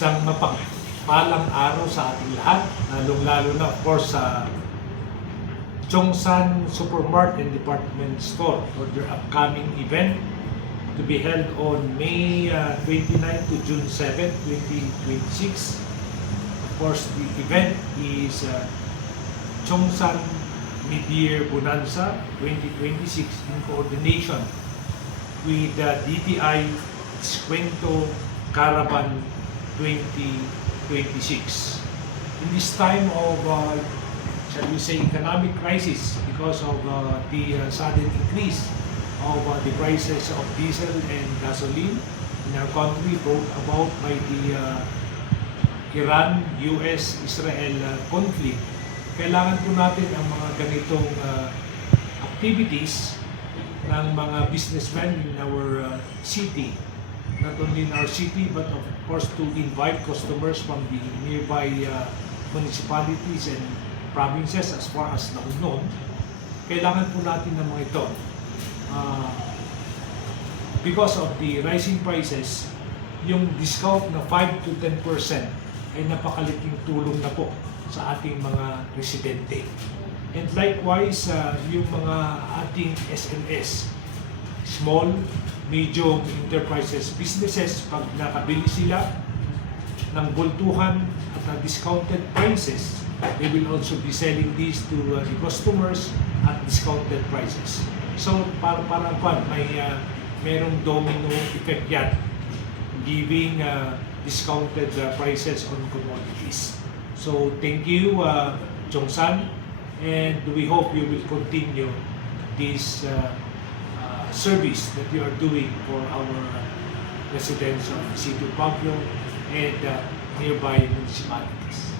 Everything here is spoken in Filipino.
Isang mapagpalang araw sa ating lahat, lalong-lalo na of course sa Chongsan Supermart and Department Store for their upcoming event to be held on May 29 to June 7, 2026. Of course, the event is Chongsan Mid-Year Bonanza 2026 in coordination with DTI Descuento Caravan 2026. In this time of, shall we say, economic crisis because of the sudden increase of the prices of diesel and gasoline in our country brought about by the Iran-US-Israel conflict, kailangan po natin ang mga ganitong activities ng mga businessmen in our city. Not only in our city, but of course to invite customers from the nearby municipalities and provinces as far as La Union. Kailangan po natin ng mga ito. Because of the rising prices, yung discount na 5 to 10% ay napakaliking tulong na po sa ating mga residente. And likewise, yung mga ating SNS, small, medium enterprises, businesses, pag nakabili sila ng bultuhan at discounted prices, they will also be selling these to the customers at discounted prices. So, para merong domino effect yan, giving discounted prices on commodities. So, thank you, Chongsan, and we hope you will continue this service that you are doing for our residents of the city of Baguio and nearby municipalities.